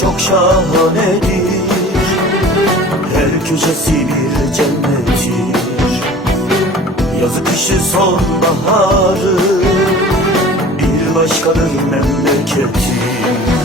çok şahanedir. Her köşesi bir cennettir. Yazı kışı sonbaharı bir başkadır memleketim.